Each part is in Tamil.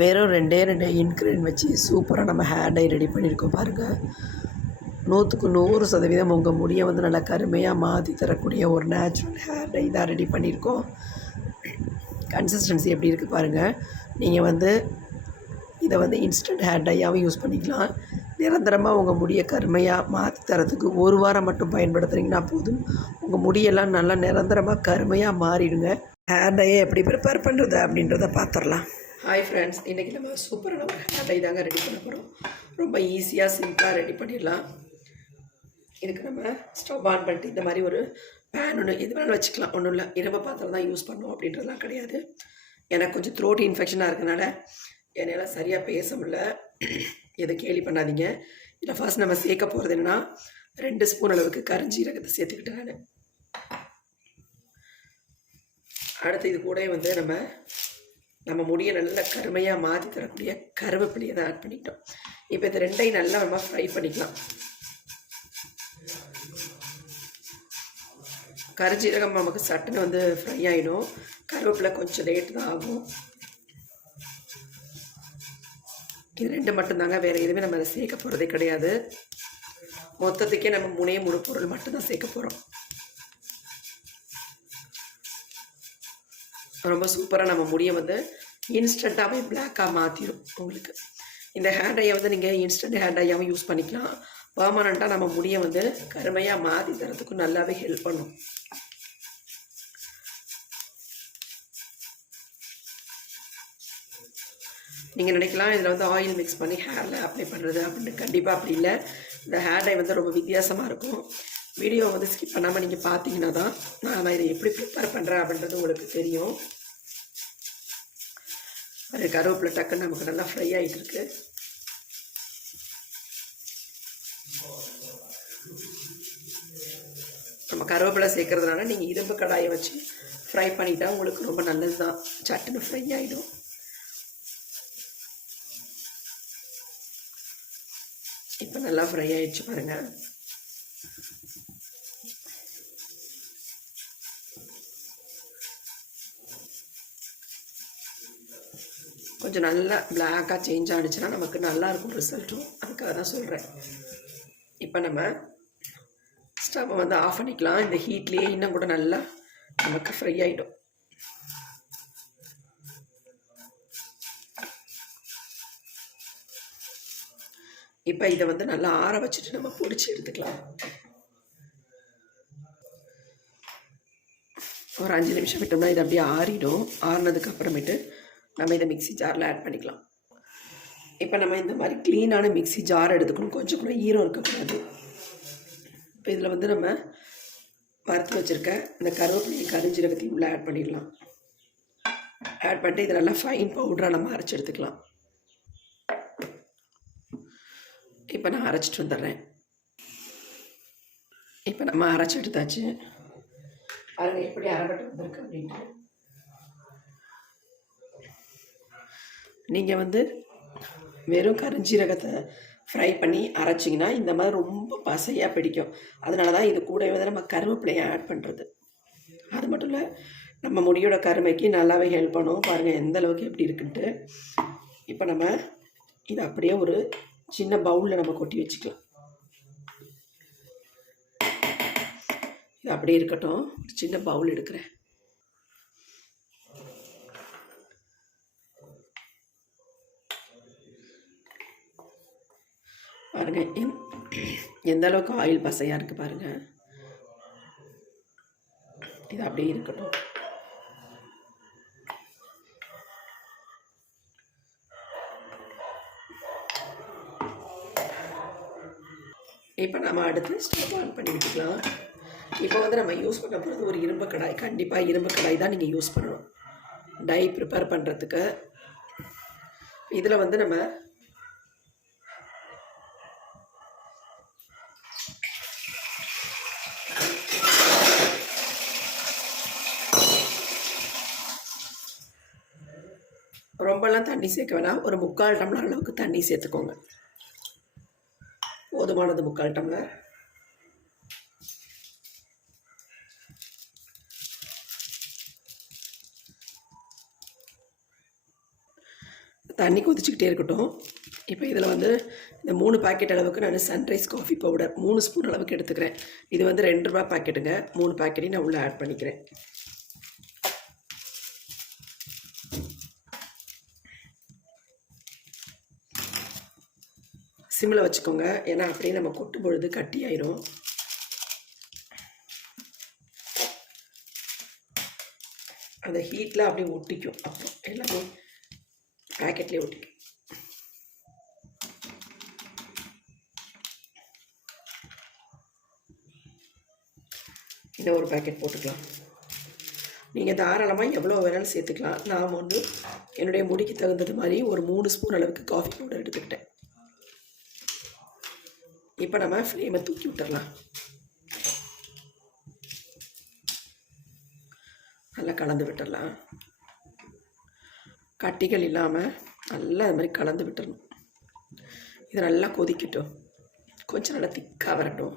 வெறும் ரெண்டே ரெண்டு இன்க்ரீடியன்ட் வச்சு சூப்பராக நம்ம ஹேர் டை ரெடி பண்ணியிருக்கோம் பாருங்கள் நூற்றுக்கு நூறு சதவீதம் உங்கள் முடியை வந்து நல்லா கருமையாக மாற்றி தரக்கூடிய ஒரு நேச்சுரல் ஹேர் டை தான் ரெடி பண்ணியிருக்கோம். கன்சிஸ்டன்சி எப்படி இருக்குது பாருங்கள் நீங்கள் வந்து இதை வந்து இன்ஸ்டன்ட் ஹேர் டையாகவும் யூஸ் பண்ணிக்கலாம். நிரந்தரமாக உங்கள் முடியை கருமையாக மாற்றி தரத்துக்கு ஒரு வாரம் மட்டும் பயன்படுத்துகிறீங்கன்னா போதும். உங்கள் முடியெல்லாம் நல்லா நிரந்தரமாக கருமையாக மாறிடுங்க. ஹேர் டையை எப்படி ப்ரிப்பேர் பண்ணுறது அப்படின்றத பார்த்துடலாம். ஹாய் ஃப்ரெண்ட்ஸ் இன்றைக்கி நம்ம சூப்பரான ஒரு ஹேர் டை தாங்க ரெடி பண்ண போகிறோம் ரொம்ப ஈஸியாக சிம்பிளாக ரெடி பண்ணிடலாம். இதுக்கு நம்ம ஸ்டவ் ஆன் பண்ணிட்டு இந்த மாதிரி ஒரு பேன் ஒன்று எது வேணாலும் வச்சுக்கலாம். ஒன்றும் இல்லை இரும்பு பாத்திரம் தான் யூஸ் பண்ணுவோம் அப்படின்றதுலாம் கிடையாது. எனக்கு கொஞ்சம் த்ரோட் இன்ஃபெக்ஷனாக இருக்கனால என்னால் சரியாக பேச முடியல. எதை கேலி பண்ணாதீங்க. இதில் ஃபர்ஸ்ட் நம்ம சேர்க்க போகிறது என்னென்னா ரெண்டு ஸ்பூன் அளவுக்கு கரிஞ்சீரகத்தை சேர்த்துக்கிட்டேன் நான். அடுத்து இது கூட வந்து நம்ம நம்ம முடியை நல்லா கருமையாக மாற்றி தரக்கூடிய கருவேப்பிலையை தான் ஆட் பண்ணிட்டோம் இப்போ இது ரெண்டையும் நல்லா நம்ம ஃப்ரை பண்ணிக்கலாம். கருஜீரகம் நமக்கு சட்டுன்னு வந்து ஃப்ரை ஆகிடும் கருவேப்பிலை கொஞ்சம் லேட்டு தான் ஆகும். இது ரெண்டு மட்டும்தாங்க வேறு எதுவுமே நம்ம அதை சேர்க்க போகிறதே கிடையாது. மொத்தத்துக்கே நம்ம மூணே மூணு பொருள் மட்டும்தான் சேர்க்க போகிறோம் ரொம்ப சூப்பராக நம்ம முடியை வந்து இன்ஸ்டண்ட்டாகவே பிளாக்காக மாற்றிடும் உங்களுக்கு. இந்த ஹேர் டையை வந்து நீங்கள் இன்ஸ்டன்ட் ஹேர் டையாகவும் யூஸ் பண்ணிக்கலாம். பர்மனண்ட்டாக நம்ம முடியை வந்து கருமையாக மாற்றி தரத்துக்கும் நல்லாவே ஹெல்ப் பண்ணும். நீங்கள் நினைக்கலாம் இதில் வந்து ஆயில் மிக்ஸ் பண்ணி ஹேரில் அப்ளை பண்ணுறது அப்படின்னு கண்டிப்பாக அப்படி இல்லை. இந்த ஹேர் டை வந்து ரொம்ப வித்தியாசமாக இருக்கும். வீடியோ வந்து ஸ்கிப் பண்ணாமல் நீங்கள் பார்த்தீங்கன்னா தான் நான் இதை எப்படி ப்ரிப்பேர் பண்ணுறேன் அப்படின்றது உங்களுக்கு தெரியும். அது கருவேப்பிலை டக்குன்னு நமக்கு நல்லா ஃப்ரை ஆகிட்டு இருக்கு. நம்ம கருவேப்பிலை சேர்க்கறதுனால நீங்கள் இரும்பு கடாயை வச்சு ஃப்ரை பண்ணிட்டா உங்களுக்கு ரொம்ப நல்லது தான் சட்டுன்னு ஃப்ரை ஆகிடும் இப்போ நல்லா ஃப்ரை ஆகிடுச்சு பாருங்கள் கொஞ்சம் நல்லா பிளாக்காக சேஞ்ச் ஆகிடுச்சுன்னா நமக்கு நல்லா இருக்கும் ரிசல்ட்டும் அதுக்காக தான் சொல்கிறேன் இப்போ நம்ம ஸ்டவ்வை வந்து ஆஃப் பண்ணிக்கலாம். இந்த ஹீட்லேயே இன்னும் கூட நல்லா நமக்கு ஃப்ரை ஆகிடும் இப்போ இதை வந்து நல்லா ஆற வச்சுட்டு நம்ம பொடிச்சு எடுத்துக்கலாம். ஒரு அஞ்சு நிமிஷம் விட்டோம்னா இது அப்படியே ஆறிடும். ஆறினதுக்கு அப்புறமேட்டு நம்ம இதை மிக்ஸி ஜாரில் ஆட் பண்ணிக்கலாம். இப்போ நம்ம இந்த மாதிரி க்ளீனான மிக்ஸி ஜார் எடுத்துக்கணும். கொஞ்சம் கூட ஈரம் இருக்கக்கூடாது. இப்போ இதில் வந்து நம்ம வறுத்து வச்சுருக்க இந்த கருவேப்பிலையை கரிஞ்சீரகத்தையும் உள்ளே ஆட் பண்ணிடலாம் ஆட் பண்ணிட்டு இதை நல்லா ஃபைன் பவுடராக நம்ம அரைச்சி எடுத்துக்கலாம். இப்போ நான் அரைச்சிட்டு வந்துடுறேன். இப்போ நம்ம அரைச்சி எடுத்தாச்சு. அதில் எப்படி அரைப்பட்டு வந்திருக்கு அப்படின்ட்டு. நீங்கள் வந்து வெறும் கரிஞ்சீரகத்தை ஃப்ரை பண்ணி அரைச்சிங்கன்னா இந்த மாதிரி ரொம்ப பசையாக பிடிக்கும். அதனால தான் இது கூடவே வந்து நம்ம கருவேப்பிலையை ஆட் பண்ணுறது அது மட்டும் இல்லை நம்ம முடியோட கருமைக்கு நல்லாவே ஹெல்ப் பண்ணுவோம் பாருங்கள் எந்த அளவுக்கு எப்படி இருக்குன்ட்டு. இப்போ நம்ம இது அப்படியே ஒரு சின்ன பவுலில் நம்ம கொட்டி வச்சுக்கலாம். இது அப்படியே இருக்கட்டும். ஒரு சின்ன பவுல் எடுக்கிறேன். பாருங்கள் எந்- எந்த அளவுக்கு ஆயில் பசையாக இருக்குது பாருங்கள் இது அப்படியே இருக்கட்டும். இப்போ நம்ம அடுத்து ஸ்டவ் ஆன் பண்ணி விட்டுக்கலாம். இப்போ வந்து நம்ம யூஸ் பண்ண போகிறது ஒரு இரும்பு கடாய். கண்டிப்பாக இரும்பு கடாய் தான் நீங்கள் யூஸ் பண்ணணும். டை ப்ரிப்பேர் பண்ணுறதுக்கு இதில் வந்து நம்ம ரொம்பலாம் தண்ணி சேர்க்க வேணாம். ஒரு முக்கால் டம்ளர் அளவுக்கு தண்ணி சேர்த்துக்கோங்க. போதுமானது முக்கால் டம்ளர். தண்ணி கொதிச்சுக்கிட்டே இருக்கட்டும். இப்போ இதில் வந்து இந்த மூணு பாக்கெட் அளவுக்கு நான் சன்ரைஸ் காஃபி பவுடர் மூணு ஸ்பூன் அளவுக்கு எடுத்துக்கிறேன். இது வந்து ரெண்டு ரூபா பாக்கெட்டுங்க மூணு பாக்கெட்டையும் நான் உள்ளே ஆட் பண்ணிக்கிறேன். சிம்மில் வச்சுக்கோங்க. ஏன்னா அப்படியே நம்ம கொட்டும் பொழுது கட்டி ஆயிரும். அந்த ஹீட்டில் அப்படியே ஒட்டிக்கும். அப்போ எல்லாமே பேக்கெட்லேயே ஒட்டிக்கும். இன்னும் ஒரு பேக்கெட் போட்டுக்கலாம். நீங்கள் தாராளமாக எவ்வளோ வேணாலும் சேர்த்துக்கலாம். நான் வந்து என்னுடைய முடிக்கு தகுந்தது மாதிரி ஒரு மூணு ஸ்பூன் அளவுக்கு காஃபி பவுடர் எடுத்துக்கிட்டேன். இப்போ நம்ம ஃப்ளேமை தூக்கி விட்டுடலாம் நல்லா கலந்து விட்டுடலாம் கட்டிகள் இல்லாமல் நல்லா அது மாதிரி கலந்து விட்டுடணும் இது நல்லா கொதிக்கட்டும். கொஞ்சம் நல்லா திக்காக வரட்டும்.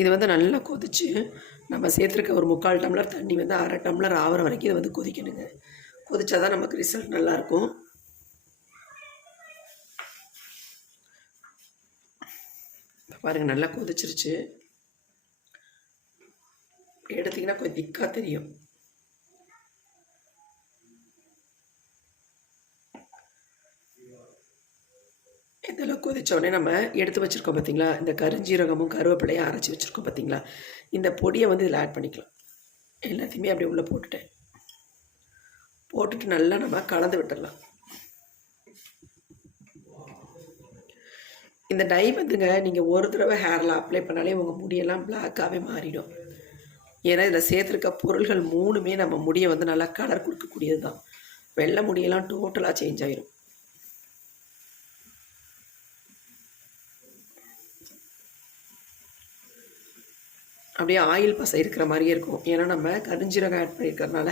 இது வந்து நல்லா கொதிச்சு நம்ம சேர்த்துருக்க ஒரு முக்கால் டம்ளர் தண்ணி வந்து அரை டம்ளர் ஆகிற வரைக்கும் இதை வந்து கொதிக்கணுங்க. கொதிச்சா தான் நமக்கு ரிசல்ட் நல்லாயிருக்கும். பாருங்கள் நல்லா கொதிச்சிருச்சு. எடுத்திங்கன்னா கொஞ்சம் திக்காக தெரியும். இதெல்லாம் கொதித்தோடனே நம்ம எடுத்து வச்சுருக்கோம் பார்த்தீங்களா இந்த கருஞ்சீரகமும் கருவேப்பிலையும் அரைச்சி வச்சுருக்கோம் பார்த்தீங்களா இந்த பொடியை வந்து இதில் ஆட் பண்ணிக்கலாம். எல்லாத்தையுமே அப்படியே உள்ளே போட்டுட்டேன் போட்டுட்டு நல்லா நம்ம கலந்து விட்டுடலாம். இந்த டை வந்துங்க நீங்கள் ஒரு தடவை ஹேரில் அப்ளை பண்ணாலே உங்கள் முடியெல்லாம் பிளாக்காகவே மாறிடும். ஏன்னா இதில் சேர்த்துருக்க பொருள்கள் மூணுமே நம்ம முடியை வந்து நல்லா கலர் கொடுக்கக்கூடியது தான் வெள்ளை முடியெல்லாம் டோட்டலாக சேஞ்ச் ஆகிரும் அப்படியே ஆயில் பசை இருக்கிற மாதிரியே இருக்கும். ஏன்னா நம்ம கரிஞ்சீரகம் ஆட் பண்ணியிருக்கிறதுனால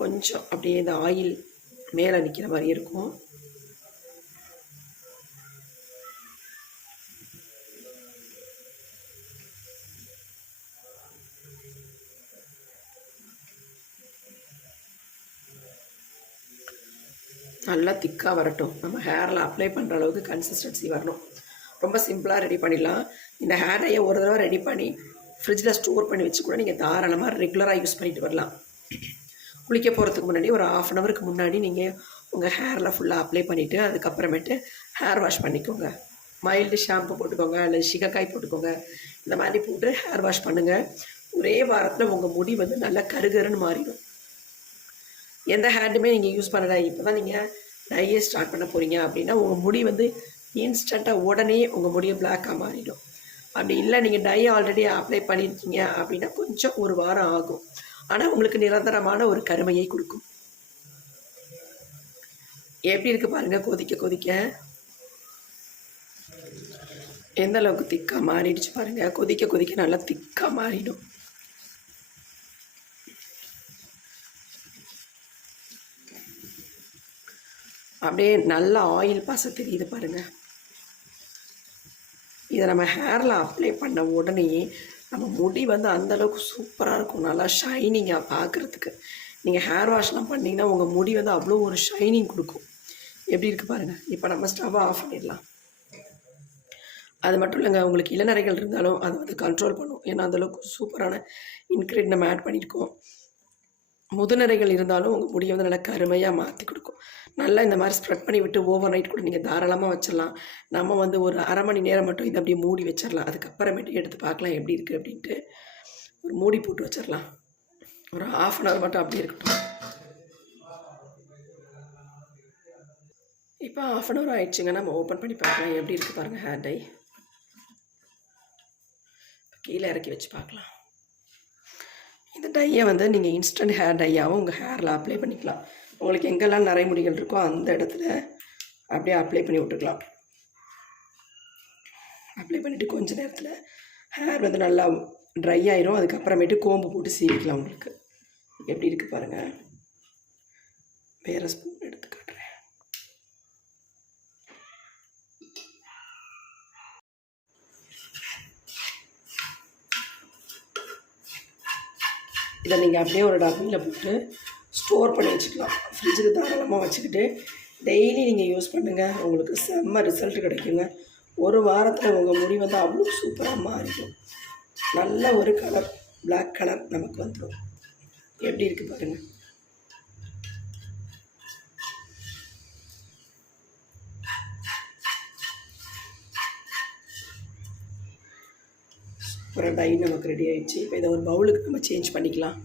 கொஞ்சம் அப்படியே இந்த ஆயில் மேலே நிற்கிற மாதிரி இருக்கும். நல்லா திக்காக வரட்டும். நம்ம ஹேரில் அப்ளை பண்ணுற அளவுக்கு கன்சிஸ்டன்சி வரணும். ரொம்ப சிம்பிளாக ரெடி பண்ணிடலாம். இந்த ஹேர் டையை ஒரு தடவை ரெடி பண்ணி ஃப்ரிட்ஜில் ஸ்டோர் பண்ணி வச்சு கூட நீங்கள் தாராளமாக ரெகுலராக யூஸ் பண்ணிட்டு வரலாம். குளிக்க போகிறதுக்கு முன்னாடி ஒரு ஆஃப் அன் ஹவருக்கு முன்னாடி நீங்கள் உங்கள் ஹேரில் ஃபுல்லாக அப்ளை பண்ணிவிட்டு அதுக்கப்புறமேட்டு ஹேர் வாஷ் பண்ணிக்கோங்க. மைல்டு ஷாம்பு போட்டுக்கோங்க இல்லை சிகக்காய் போட்டுக்கோங்க. இந்த மாதிரி போட்டு ஹேர் வாஷ் பண்ணுங்கள் ஒரே வாரத்தில் உங்கள் முடி வந்து நல்லா கருகருன்னு மாறிடும். எந்த ஹேண்டுமே நீங்கள் யூஸ் பண்ணலை. இப்போ தான் நீங்கள் டையே ஸ்டார்ட் பண்ண போகிறீங்க அப்படின்னா உங்கள் முடி வந்து இன்ஸ்டண்ட்டாக உடனே உங்கள் முடியை பிளாக்காக மாறிடும். அப்படி இல்லை நீங்கள் டை ஆல்ரெடி அப்ளை பண்ணியிருக்கீங்க அப்படின்னா கொஞ்சம் ஒரு வாரம் ஆகும். ஆனால் உங்களுக்கு நிரந்தரமான ஒரு கருமையை கொடுக்கும். எப்படி இருக்குது பாருங்கள் கொதிக்க கொதிக்க. எந்த அளவுக்கு திக்காக மாறிடுச்சு பாருங்கள் கொதிக்க கொதிக்க நல்லா திக்காக மாறிடும். அப்படியே நல்ல ஆயில் பாச தெரியுது பாருங்கள் இதை நம்ம ஹேரில் அப்ளை பண்ண உடனே நம்ம முடி வந்து அந்தளவுக்கு சூப்பராக இருக்கும். நல்லா ஷைனிங்காக பார்க்குறதுக்கு. நீங்கள் ஹேர் வாஷ்லாம் பண்ணிங்கன்னா உங்கள் முடி வந்து அவ்வளோ ஒரு ஷைனிங் கொடுக்கும். எப்படி இருக்குது பாருங்கள் இப்போ நம்ம ஸ்டவ்வை ஆஃப் பண்ணிடலாம். அது மட்டும் இல்லைங்க உங்களுக்கு இளநரைகள் இருந்தாலும் அதை வந்து கண்ட்ரோல் பண்ணும். ஏன்னா அந்தளவுக்கு சூப்பரான இன்க்ரீட் நம்ம ஆட் பண்ணியிருக்கோம். முதுநரைகள் இருந்தாலும் உங்கள் முடியை வந்து நல்லா கருமையாக மாற்றி கொடுக்கும். நல்லா இந்த மாதிரி ஸ்ப்ரெட் பண்ணி விட்டு ஓவர் நைட் கூட நீங்கள் தாராளமாக வச்சிடலாம். நம்ம வந்து ஒரு அரை மணி நேரம் மட்டும் இதை அப்படியே மூடி வச்சிடலாம். அதுக்கப்புறமேட்டு எடுத்து பார்க்கலாம் எப்படி இருக்குது அப்படின்ட்டு. ஒரு மூடி போட்டு வச்சிடலாம். ஒரு ஆஃப் அன் ஹவர் மட்டும் அப்படியே இருக்கட்டும். இப்போ ஆஃப் அன் ஹவர் ஆயிடுச்சுங்க. நம்ம ஓப்பன் பண்ணி பார்க்கலாம். எப்படி இருக்குது பாருங்கள் ஹேர் டை கீழே இறக்கி வச்சு பார்க்கலாம். இந்த டையை வந்து நீங்கள் இன்ஸ்டன்ட் ஹேர் டையாகவும் உங்கள் ஹேரில் அப்ளை பண்ணிக்கலாம். உங்களுக்கு எங்கெல்லாம் நரைமுடிகள் இருக்கோ அந்த இடத்துல அப்படியே அப்ளை பண்ணி விட்டுக்கலாம். அப்ளை பண்ணிவிட்டு கொஞ்சம் நேரத்தில் ஹேர் வந்து நல்லா ட்ரை ஆயிரும். அதுக்கப்புறமேட்டு கோம்பு போட்டு சீவிக்கலாம் உங்களுக்கு. எப்படி இருக்குது பாருங்கள் வேறு ஸ்பூன் எடுத்து காட்டுறேன். இதை நீங்கள் அப்படியே ஒரு டப்பில் போட்டு ஸ்டோர் பண்ணி வச்சுக்கலாம். ஃப்ரிட்ஜுக்கு தாராளமாக வச்சுக்கிட்டு டெய்லி நீங்கள் யூஸ் பண்ணுங்கள் உங்களுக்கு செம்ம ரிசல்ட் கிடைக்குங்க. ஒரு வாரத்தில் உங்கள் முடி வந்து அவ்வளோ சூப்பராக மாறிடும். நல்ல ஒரு கலர் பிளாக் கலர் நமக்கு வந்துடும். எப்படி இருக்குது பாருங்கள் ஒரு டை நமக்கு ரெடி ஆகிடுச்சு இப்போ இதை ஒரு பவுலுக்கு நம்ம சேஞ்ச் பண்ணிக்கலாம்.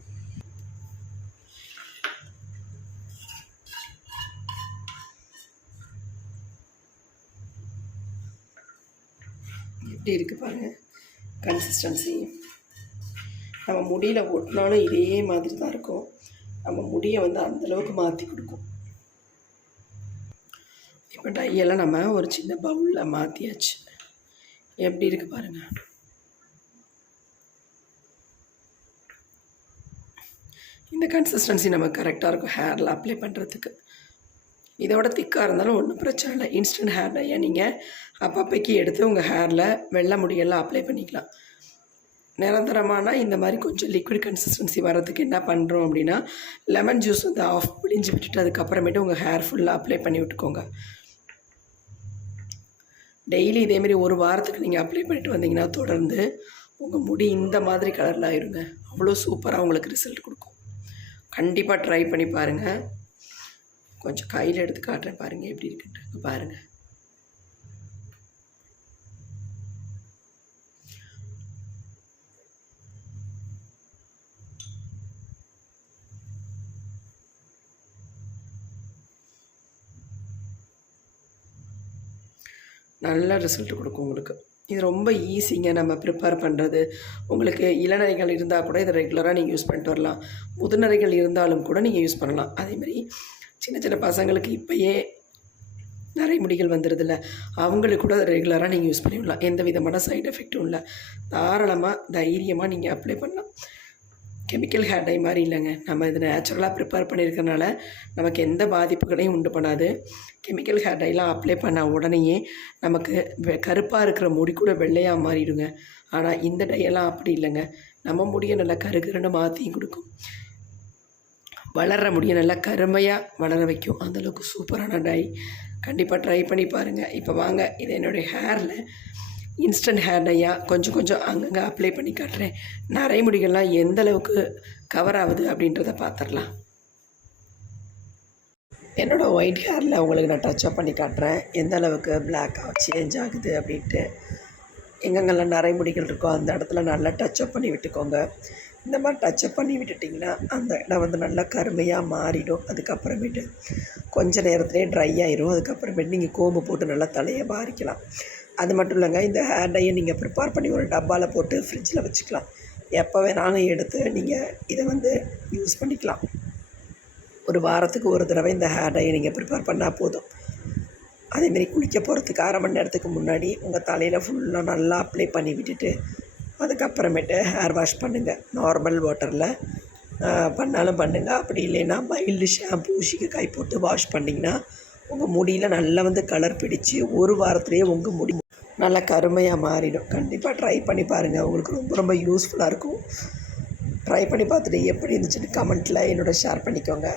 எப்படி இருக்குது பாருங்கள் கன்சிஸ்டன்சி நம்ம முடியில் ஒட்டினாலும் இதே மாதிரி தான் இருக்கும். நம்ம முடியை வந்து அந்தளவுக்கு மாற்றி கொடுக்கும். இப்போ டையெல்லாம் நம்ம ஒரு சின்ன பவுலில் மாற்றியாச்சு எப்படி இருக்குது பாருங்கள் இந்த கன்சிஸ்டன்சி நமக்கு கரெக்டாக இருக்கும். ஹேரில் அப்ளை பண்ணுறதுக்கு இதோட திக்காக இருந்தாலும் ஒன்றும் பிரச்சனை இல்லை. இன்ஸ்டன்ட் ஹேர் டையை நீங்கள் அப்பப்பைக்கு எடுத்து உங்கள் ஹேரில் வெள்ளை முடியெல்லாம் அப்ளை பண்ணிக்கலாம். நிரந்தரமான இந்த மாதிரி கொஞ்சம் லிக்விட் கன்சிஸ்டன்சி வர்றதுக்கு என்ன பண்ணுறோம் அப்படின்னா லெமன் ஜூஸ் வந்து ஆஃப் பிடிஞ்சு விட்டுட்டு அதுக்கப்புறமேட்டு உங்கள் ஹேர் ஃபுல்லாக அப்ளை பண்ணி விட்டுக்கோங்க. டெய்லி இதேமாரி ஒரு வாரத்துக்கு நீங்கள் அப்ளை பண்ணிட்டு வந்தீங்கன்னா தொடர்ந்து உங்கள் முடி இந்த மாதிரி கலரில் ஆயிருங்க. அவ்வளோ சூப்பராக உங்களுக்கு ரிசல்ட் கொடுக்கும். கண்டிப்பாக ட்ரை பண்ணி பாருங்கள் கொஞ்சம் கையில் எடுத்து காட்டுறேன் பாருங்கள் எப்படி இருக்குன்ட்டு. பாருங்கள் நல்ல ரிசல்ட் கொடுக்கும் உங்களுக்கு. இது ரொம்ப ஈஸிங்க நம்ம ப்ரிப்பேர் பண்ணுறது உங்களுக்கு இளநரைகள் இருந்தால் கூட இதை ரெகுலராக நீங்கள் யூஸ் பண்ணிட்டு வரலாம். முதுநரைகள் இருந்தாலும் கூட நீங்கள் யூஸ் பண்ணலாம். அதேமாதிரி சின்ன சின்ன பசங்களுக்கு இப்போயே நிறைய முடிகள் வந்துடுதில்ல அவங்களுக்கு கூட அதை ரெகுலராக நீங்கள் யூஸ் பண்ணிவிடலாம் எந்த விதமான சைடு எஃபெக்ட்டும் இல்லை. தாராளமாக தைரியமாக நீங்கள் அப்ளை பண்ணலாம். கெமிக்கல் ஹேர் டை மாதிரி இல்லைங்க. நம்ம இது நேச்சுரலாக ப்ரிப்பேர் பண்ணியிருக்கனால நமக்கு எந்த பாதிப்புகளையும் உண்டு பண்ணாது. கெமிக்கல் ஹேர் டைலாம் அப்ளை பண்ண உடனேயே நமக்கு வெ கருப்பாக இருக்கிற முடி கூட வெள்ளையாக மாறிடுங்க. ஆனால் இந்த டையெல்லாம் அப்படி இல்லைங்க. நம்ம முடியை நல்லா கருகருன்னு மாற்றியும் கொடுக்கும். வளர முடியை நல்லா கருமையாக வளர வைக்கும். அந்தளவுக்கு சூப்பரான டை. கண்டிப்பாக ட்ரை பண்ணி பாருங்கள் இப்போ வாங்க. இது என்னுடைய ஹேரில் இன்ஸ்டன்ட் ஹேர் டையாக கொஞ்சம் கொஞ்சம் அங்கங்கே அப்ளை பண்ணி காட்டுறேன். நிறைய முடிகள்லாம் எந்த அளவுக்கு கவர் ஆகுது அப்படின்றத பார்த்துடலாம் என்னோடய ஒயிட் ஹேரில் உங்களுக்கு நான் டச்சப் பண்ணி காட்டுறேன். எந்த அளவுக்கு பிளாக்காக சேஞ்ச் ஆகுது அப்படின்ட்டு. எங்கெங்கெல்லாம் நிறைய முடிகள் இருக்கோ அந்த இடத்துல நல்லா டச்சப் பண்ணி விட்டுக்கோங்க. இந்த மாதிரி டச்சப் பண்ணி விட்டுட்டிங்கன்னா அந்த இடம் வந்து நல்லா கருமையாக மாறிடும். அதுக்கப்புறமேட்டு கொஞ்ச நேரத்துலேயே ட்ரை ஆயிரும். அதுக்கப்புறமேட்டு நீங்கள் கோம்பு போட்டு நல்லா தலையை பாரிக்கலாம். அது மட்டும் இல்லைங்க இந்த ஹேர் டையை நீங்கள் ப்ரிப்பேர் பண்ணி ஒரு டப்பாவில் போட்டு ஃப்ரிட்ஜில் வச்சுக்கலாம். எப்போ வேணாலும் எடுத்து நீங்கள் இதை வந்து யூஸ் பண்ணிக்கலாம். ஒரு வாரத்துக்கு ஒரு தடவை இந்த ஹேர் டையை நீங்கள் ப்ரிப்பேர் பண்ணால் போதும். அதேமாரி குளிக்க போகிறதுக்கு அரை மணி நேரத்துக்கு முன்னாடி உங்கள் தலையில் ஃபுல்லாக நல்லா அப்ளை பண்ணி விட்டுட்டு அதுக்கப்புறமேட்டு ஹேர் வாஷ் பண்ணுங்கள் நார்மல் வாட்டரில் பண்ணாலும் பண்ணுங்கள் அப்படி இல்லைன்னா மைல்டு ஷாம்பு கை போட்டு வாஷ் பண்ணிங்கன்னா உங்கள் முடியில் நல்லா வந்து கலர் பிடிச்சி ஒரு வாரத்துலேயே உங்கள் முடி நல்லா கருமையாக மாறிடும். கண்டிப்பாக ட்ரை பண்ணி பாருங்கள் உங்களுக்கு ரொம்ப ரொம்ப யூஸ்ஃபுல்லாக இருக்கும். ட்ரை பண்ணி பார்த்துட்டு எப்படி இருந்துச்சுன்னு கமெண்ட்டில் என்னோட ஷேர் பண்ணிக்கோங்க.